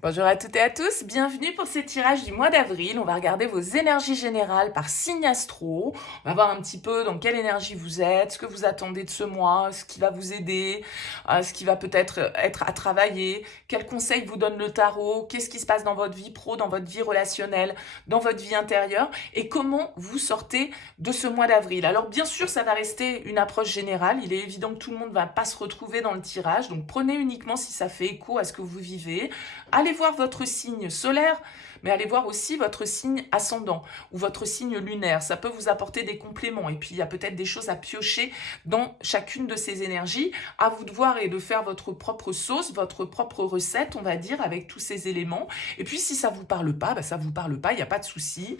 Bonjour à toutes et à tous, bienvenue pour ce tirage du mois d'avril. On va regarder vos énergies générales par signe astro. On va voir un petit peu dans quelle énergie vous êtes, ce que vous attendez de ce mois, ce qui va vous aider, ce qui va peut-être être à travailler, quels conseils vous donne le tarot, qu'est-ce qui se passe dans votre vie pro, dans votre vie relationnelle, dans votre vie intérieure et comment vous sortez de ce mois d'avril. Alors bien sûr, ça va rester une approche générale. Il est évident que tout le monde ne va pas se retrouver dans le tirage, donc prenez uniquement si ça fait écho à ce que vous vivez. Allez voir votre signe solaire, mais allez voir aussi votre signe ascendant ou votre signe lunaire. Ça peut vous apporter des compléments. Et puis, il y a peut-être des choses à piocher dans chacune de ces énergies. À vous de voir et de faire votre propre sauce, votre propre recette, on va dire, avec tous ces éléments. Et puis, si ça ne vous parle pas, ça ne vous parle pas, il n'y a pas de souci.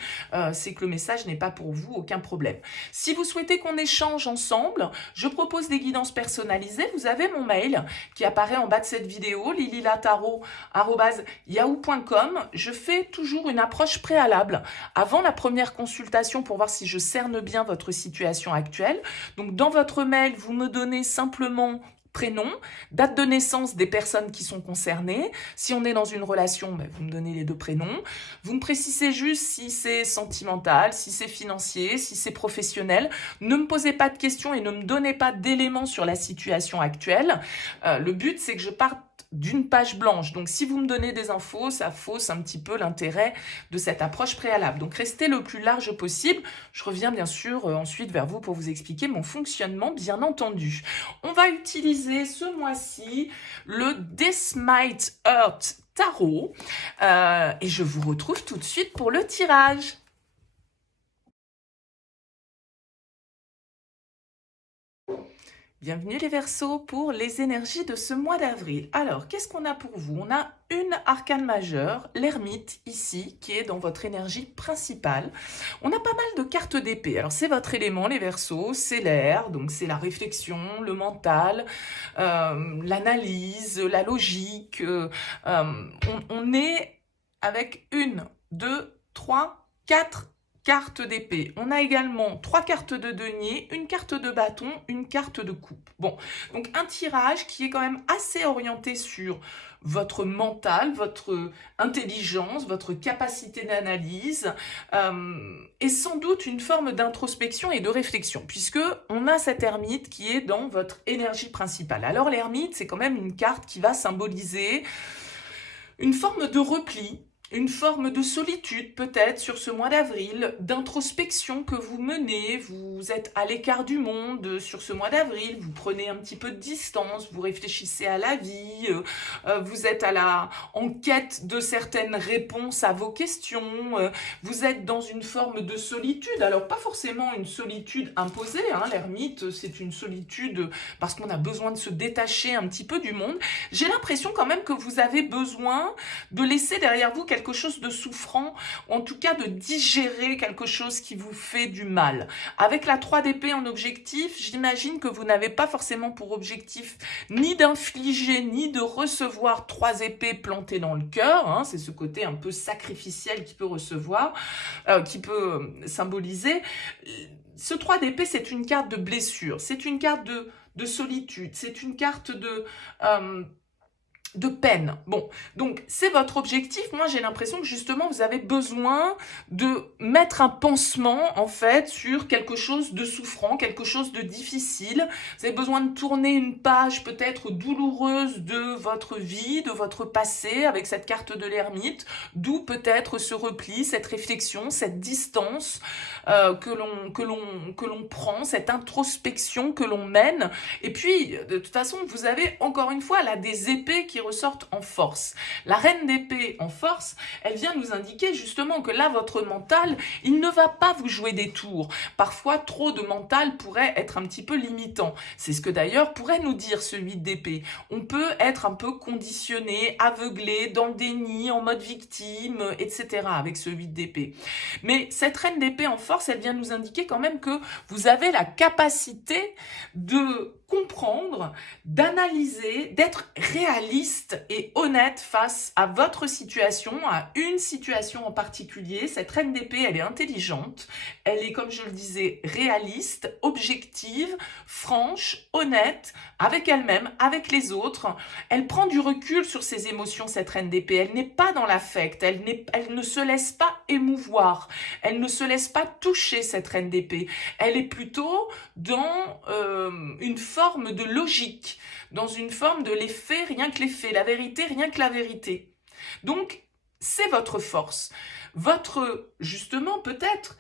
C'est que le message n'est pas pour vous, aucun problème. Si vous souhaitez qu'on échange ensemble, je propose des guidances personnalisées. Vous avez mon mail qui apparaît en bas de cette vidéo, lililataro@yahoo.com. Je fais toujours une approche préalable avant la première consultation pour voir si je cerne bien votre situation actuelle. Donc dans votre mail, vous me donnez simplement prénom, date de naissance des personnes qui sont concernées. Si on est dans une relation, vous me donnez les deux prénoms. Vous me précisez juste si c'est sentimental, si c'est financier, si c'est professionnel. Ne me posez pas de questions et ne me donnez pas d'éléments sur la situation actuelle. Le but, c'est que je parte d'une page blanche. Donc, si vous me donnez des infos, ça fausse un petit peu l'intérêt de cette approche préalable. Donc, restez le plus large possible. Je reviens bien sûr ensuite vers vous pour vous expliquer mon fonctionnement, bien entendu. On va utiliser ce mois-ci le This Might Hurt Tarot et je vous retrouve tout de suite pour le tirage. Bienvenue les Verseaux pour les énergies de ce mois d'avril. Alors, qu'est-ce qu'on a pour vous? On a une arcane majeure, l'ermite, ici, qui est dans votre énergie principale. On a pas mal de cartes d'épée. Alors, c'est votre élément, les Verseaux, c'est l'air, donc c'est la réflexion, le mental, l'analyse, la logique. On est avec une, deux, trois, quatre cartes d'épée. On a également 3 cartes de denier, une carte de bâton, une carte de coupe. Bon, donc un tirage qui est quand même assez orienté sur votre mental, votre intelligence, votre capacité d'analyse et sans doute une forme d'introspection et de réflexion puisque on a cet ermite qui est dans votre énergie principale. Alors l'ermite, c'est quand même une carte qui va symboliser une forme de repli, une forme de solitude peut-être sur ce mois d'avril, d'introspection que vous menez, vous êtes à l'écart du monde sur ce mois d'avril, vous prenez un petit peu de distance, vous réfléchissez à la vie, vous êtes en quête de certaines réponses à vos questions, vous êtes dans une forme de solitude, alors pas forcément une solitude imposée, l'ermite c'est une solitude parce qu'on a besoin de se détacher un petit peu du monde. J'ai l'impression quand même que vous avez besoin de laisser derrière vous quelque chose de souffrant, ou en tout cas de digérer quelque chose qui vous fait du mal. Avec la 3 d'épée en objectif, j'imagine que vous n'avez pas forcément pour objectif ni d'infliger, ni de recevoir 3 épées plantées dans le cœur, c'est ce côté un peu sacrificiel qui peut symboliser. Ce 3 d'épée, c'est une carte de blessure, c'est une carte de solitude, c'est une carte de peine. Bon, donc c'est votre objectif. Moi, j'ai l'impression que justement, vous avez besoin de mettre un pansement, en fait, sur quelque chose de souffrant, quelque chose de difficile. Vous avez besoin de tourner une page peut-être douloureuse de votre vie, de votre passé, avec cette carte de l'ermite, d'où peut-être ce repli, cette réflexion, cette distance que l'on prend, cette introspection que l'on mène. Et puis, de toute façon, vous avez encore une fois là des épées qui ressortent en force. La reine d'épée en force, elle vient nous indiquer justement que là, votre mental, il ne va pas vous jouer des tours. Parfois, trop de mental pourrait être un petit peu limitant. C'est ce que d'ailleurs pourrait nous dire ce 8 d'épée. On peut être un peu conditionné, aveuglé, dans le déni, en mode victime, etc. avec ce 8 d'épée. Mais cette reine d'épée en force, elle vient nous indiquer quand même que vous avez la capacité de comprendre, d'analyser, d'être réaliste et honnête face à votre situation, à une situation en particulier. Cette reine d'épée, elle est intelligente, elle est, comme je le disais, réaliste, objective, franche, honnête, avec elle-même, avec les autres. Elle prend du recul sur ses émotions, cette reine d'épée. Elle n'est pas dans l'affect, elle ne se laisse pas émouvoir, elle ne se laisse pas toucher, cette reine d'épée. Elle est plutôt dans une forme de logique, dans une forme de les faits, rien que les faits, la vérité, rien que la vérité. Donc, c'est votre force. Justement, peut-être,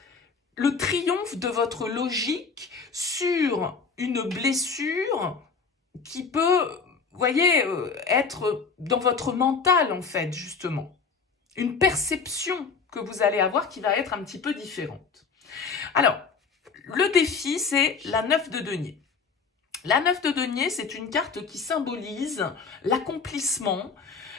le triomphe de votre logique sur une blessure qui peut, vous voyez, être dans votre mental, en fait, justement. Une perception que vous allez avoir qui va être un petit peu différente. Alors, le défi, c'est la 9 de denier. La 9 de denier, c'est une carte qui symbolise l'accomplissement,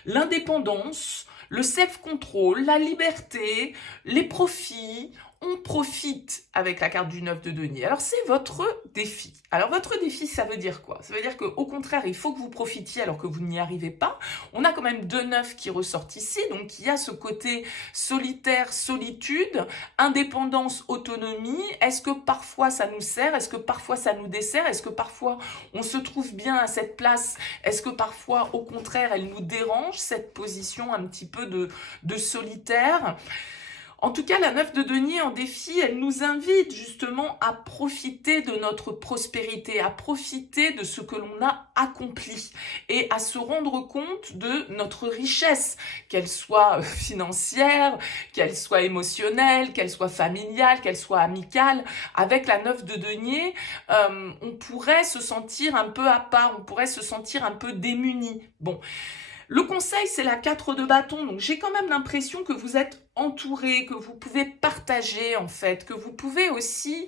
l'indépendance, le self-control, la liberté, les profits. On profite avec la carte du 9 de denier. Alors, c'est votre défi. Alors, votre défi, ça veut dire quoi? Ça veut dire qu'au contraire, il faut que vous profitiez alors que vous n'y arrivez pas. On a quand même 2 9 qui ressortent ici. Donc, il y a ce côté solitaire, solitude, indépendance, autonomie. Est-ce que parfois ça nous sert? Est-ce que parfois ça nous dessert? Est-ce que parfois on se trouve bien à cette place? Est-ce que parfois, au contraire, elle nous dérange, cette position un petit peu de solitaire? En tout cas, la 9 de denier en défi, elle nous invite justement à profiter de notre prospérité, à profiter de ce que l'on a accompli et à se rendre compte de notre richesse, qu'elle soit financière, qu'elle soit émotionnelle, qu'elle soit familiale, qu'elle soit amicale. Avec la 9 de denier, on pourrait se sentir un peu à part, on pourrait se sentir un peu démuni. Bon. Le conseil, c'est la 4 de bâton. Donc, j'ai quand même l'impression que vous êtes entouré, que vous pouvez partager, en fait, que vous pouvez aussi,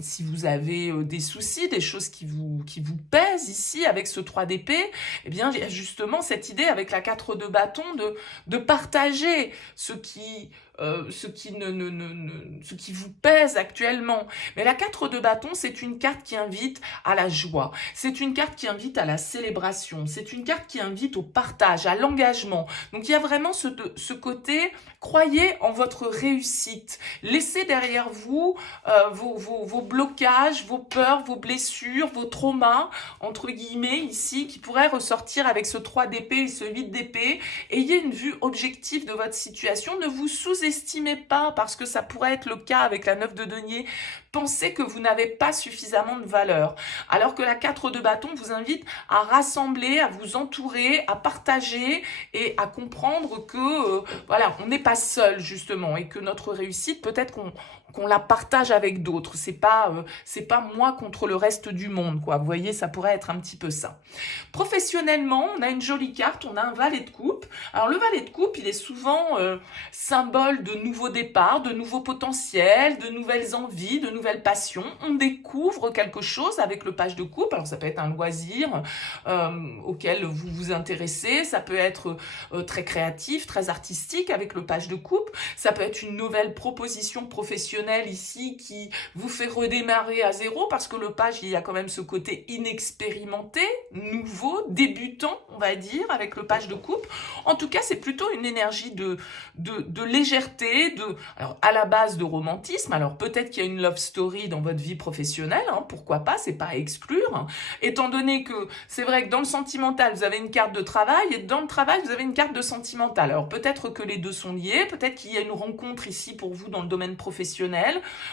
si vous avez des soucis, des choses qui vous pèsent ici avec ce 3 d'épée, eh bien, il y a justement cette idée avec la 4 de bâton de partager ce qui vous pèse actuellement. Mais la 4 de bâton, c'est une carte qui invite à la joie. C'est une carte qui invite à la célébration. C'est une carte qui invite au partage, à l'engagement. Donc, il y a vraiment ce côté, croyez en votre réussite. Laissez derrière vous vos blocages, vos peurs, vos blessures, vos traumas, entre guillemets, ici, qui pourraient ressortir avec ce 3 d'épée et ce 8 d'épée. Ayez une vue objective de votre situation. Ne vous sous-estimez pas, parce que ça pourrait être le cas avec la 9 de denier. Pensez que vous n'avez pas suffisamment de valeur. Alors que la 4 de bâton vous invite à rassembler, à vous entourer, à partager et à comprendre que, voilà, on n'est pas seul, justement, et que notre réussite, peut-être qu'on la partage avec d'autres. C'est pas moi contre le reste du monde, quoi. Vous voyez, ça pourrait être un petit peu ça. Professionnellement, on a une jolie carte, on a un valet de coupe. Alors, le valet de coupe, il est souvent symbole de nouveaux départs, de nouveaux potentiels, de nouvelles envies, de nouvelles passions. On découvre quelque chose avec le page de coupe. Alors, ça peut être un loisir auquel vous vous intéressez. Ça peut être très créatif, très artistique avec le page de coupe. Ça peut être une nouvelle proposition professionnelle ici qui vous fait redémarrer à zéro, parce que le page, il y a quand même ce côté inexpérimenté, nouveau, débutant, on va dire, avec le page de coupe. En tout cas, c'est plutôt une énergie de légèreté, alors à la base de romantisme. Alors peut-être qu'il y a une love story dans votre vie professionnelle, hein, pourquoi pas, c'est pas à exclure. Étant donné que c'est vrai que dans le sentimental, vous avez une carte de travail, et dans le travail, vous avez une carte de sentimental. Alors peut-être que les deux sont liés, peut-être qu'il y a une rencontre ici pour vous dans le domaine professionnel.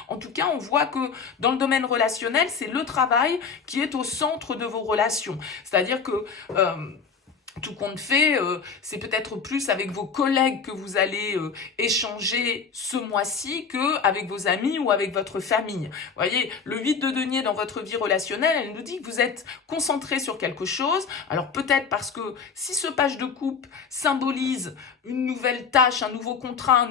En tout cas, on voit que dans le domaine relationnel, c'est le travail qui est au centre de vos relations. C'est-à-dire que tout compte fait, c'est peut-être plus avec vos collègues que vous allez échanger ce mois-ci qu'avec vos amis ou avec votre famille. Vous voyez, le 8 de denier dans votre vie relationnelle, elle nous dit que vous êtes concentré sur quelque chose. Alors peut-être parce que si ce page de coupe symbolise une nouvelle tâche, un nouveau contrat,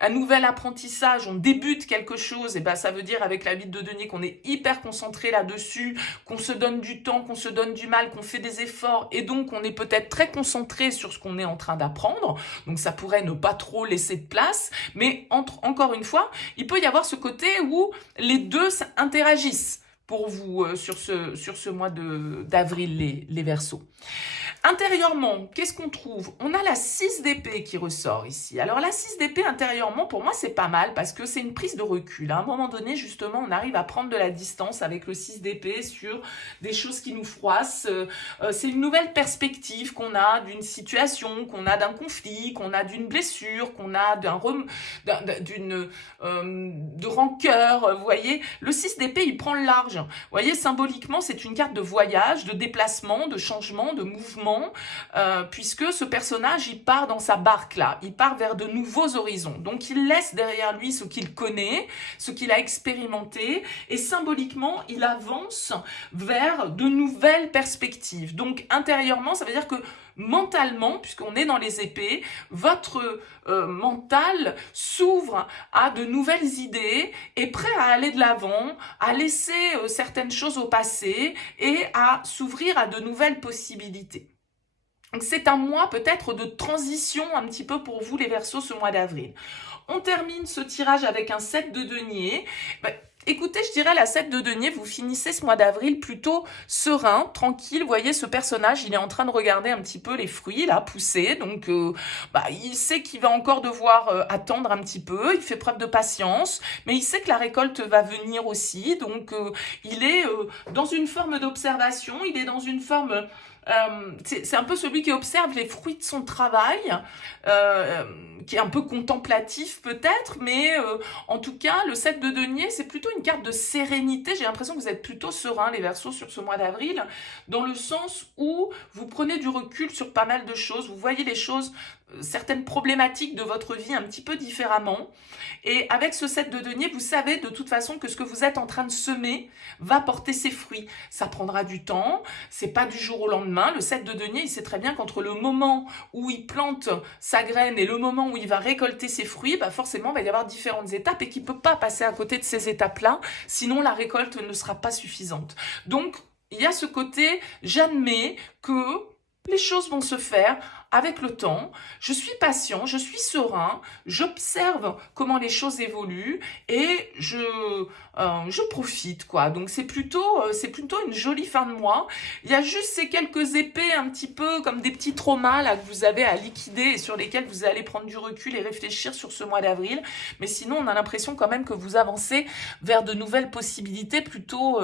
un nouvel apprentissage, on débute quelque chose, et ben ça veut dire avec la 8 de denier qu'on est hyper concentré là-dessus, qu'on se donne du temps, qu'on se donne du mal, qu'on fait des efforts, et donc on est peut-être très concentré sur ce qu'on est en train d'apprendre. Donc ça pourrait ne pas trop laisser de place, mais encore une fois, il peut y avoir ce côté où les deux interagissent. pour vous sur ce mois d'avril, les Verseaux. Intérieurement, qu'est-ce qu'on trouve? On a la 6 d'épée qui ressort ici. Alors la 6 d'épée intérieurement, pour moi, c'est pas mal parce que c'est une prise de recul. À un moment donné, justement, on arrive à prendre de la distance avec le 6 d'épée sur des choses qui nous froissent. C'est une nouvelle perspective qu'on a d'une situation, qu'on a d'un conflit, qu'on a d'une blessure, qu'on a de rancœur. Vous voyez, le 6 d'épée, il prend le large. Vous voyez, symboliquement, c'est une carte de voyage, de déplacement, de changement, de mouvement, puisque ce personnage, il part dans sa barque là, il part vers de nouveaux horizons. Donc il laisse derrière lui ce qu'il connaît, ce qu'il a expérimenté, et symboliquement, il avance vers de nouvelles perspectives. Donc intérieurement, ça veut dire que mentalement, puisqu'on est dans les épées, votre mental s'ouvre à de nouvelles idées, est prêt à aller de l'avant, à laisser certaines choses au passé et à s'ouvrir à de nouvelles possibilités. Donc c'est un mois peut-être de transition un petit peu pour vous les Verseaux ce mois d'avril. On termine ce tirage avec un 7 de denier. Écoutez, je dirais la 7 de denier, vous finissez ce mois d'avril plutôt serein, tranquille. Vous voyez, ce personnage, il est en train de regarder un petit peu les fruits, là, pousser. Donc, il sait qu'il va encore devoir attendre un petit peu. Il fait preuve de patience, mais il sait que la récolte va venir aussi. Donc, il est dans une forme d'observation. Il est dans une forme... c'est un peu celui qui observe les fruits de son travail, qui est un peu contemplatif peut-être, mais en tout cas, le 7 de denier, c'est plutôt une carte de sérénité. J'ai l'impression que vous êtes plutôt serein, les Verseaux, sur ce mois d'avril, dans le sens où vous prenez du recul sur pas mal de choses, vous voyez les choses, certaines problématiques de votre vie un petit peu différemment. Et avec ce 7 de denier, vous savez de toute façon que ce que vous êtes en train de semer va porter ses fruits. Ça prendra du temps, c'est pas du jour au lendemain. Le 7 de denier, il sait très bien qu'entre le moment où il plante sa graine et le moment où il va récolter ses fruits, forcément, il va y avoir différentes étapes et qu'il ne peut pas passer à côté de ces étapes-là, sinon la récolte ne sera pas suffisante. Donc, il y a ce côté, j'admets que les choses vont se faire avec le temps, je suis patient, je suis serein, j'observe comment les choses évoluent et je profite, quoi. Donc c'est plutôt une jolie fin de mois. Il y a juste ces quelques épées un petit peu comme des petits traumas là que vous avez à liquider et sur lesquels vous allez prendre du recul et réfléchir sur ce mois d'avril. Mais sinon, on a l'impression quand même que vous avancez vers de nouvelles possibilités plutôt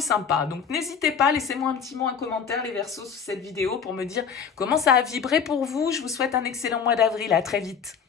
sympas. Donc n'hésitez pas, laissez-moi un petit mot, un commentaire, les Verseaux, sous cette vidéo pour me dire comment ça a vibré pour vous. Je vous souhaite un excellent mois d'avril. À très vite.